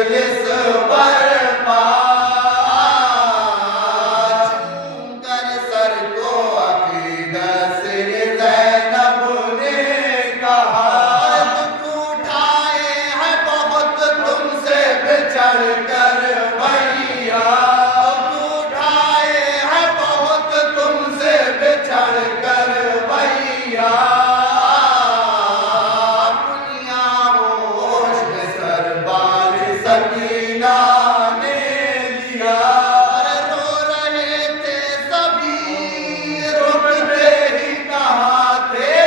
مجلس برپا چون کر سر کو عقیدت سے زینب نے کہا دکھ اٹھائے ہیں بہت تم سے بچھڑ کر بھیا دکھ اٹھائے ہیں بہت تم سے بچھڑ کر بھیا سکینہ نے لیا رو رہے تھے سبھی رکتے ہی کہاں تھے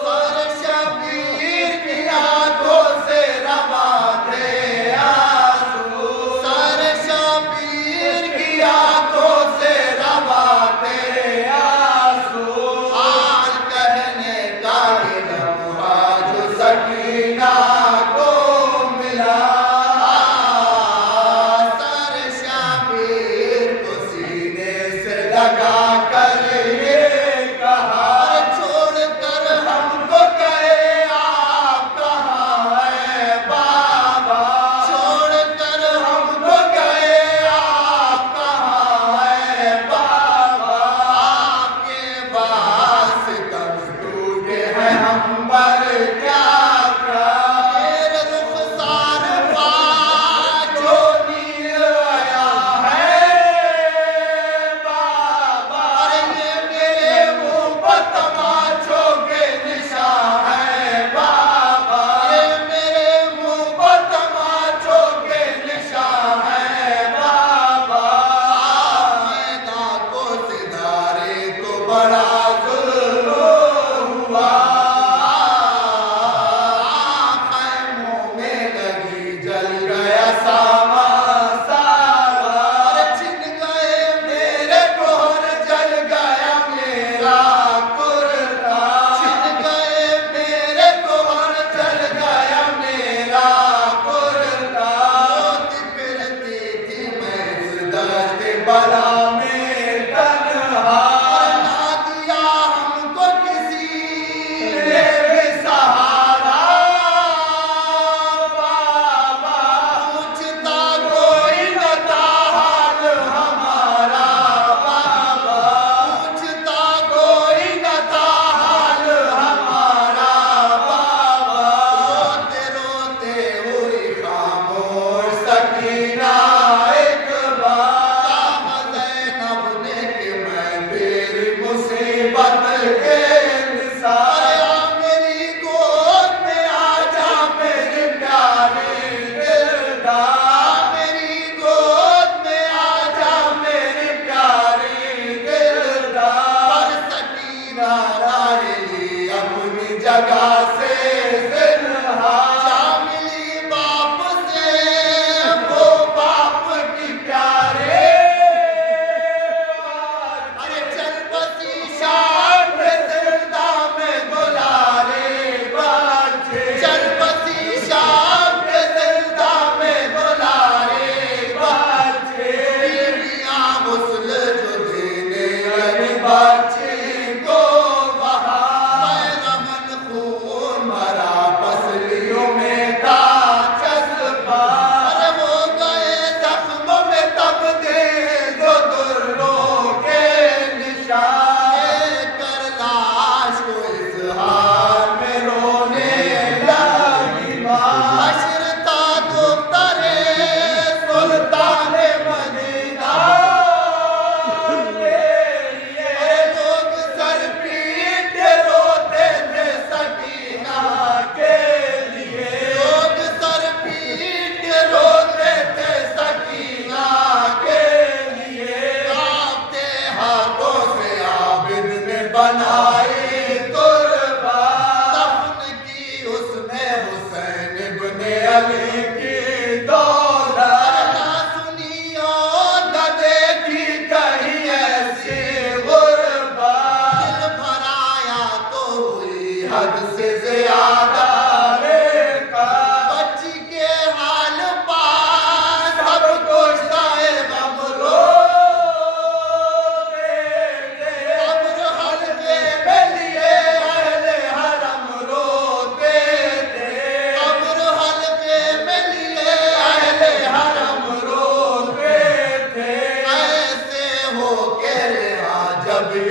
سر شبیر کی آنکھوں سے رواں تھے آنسو سر شبیر کی آنکھوں سے رواں تھے آنسو حال کہنے کا ہی نہ ہوا جو سکینہ کو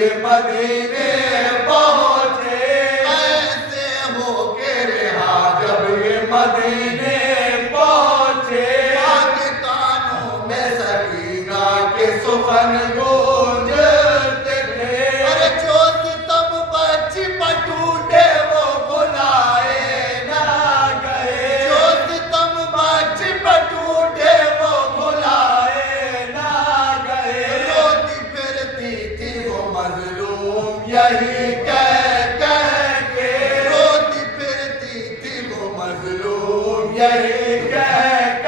یہ مدینے پہنچے ایسے ہو کے رہا جب یہ مدینے پہنچے آگے کانوں میں سکینہ کے سخن گونجتے تھے ارے جو ستم بچ پٹوٹے وہ بھلائے نہ گئے جو ستم بچ پٹوٹے وہ بھلائے نہ گئے روتی پھرتی تھی وہ مظلوم یہی کہہ کے روتی پھرتی تھی وہ مظلوم یہی کہہ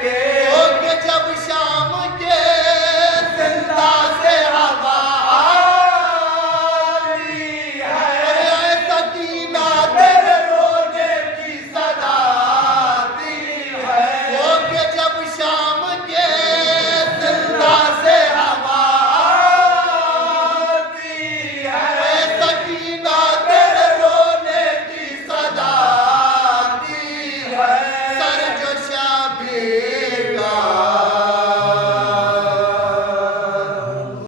کے او کہ جب شام کے زندہ سے ہوا آئی ہے اے سکینہ تیرے رونے کی صدا آتی ہے او کہ جب شام کے زندہ سے ہوا آتی ہے اے سکینہ تیرے رونے کی صدا آتی ہے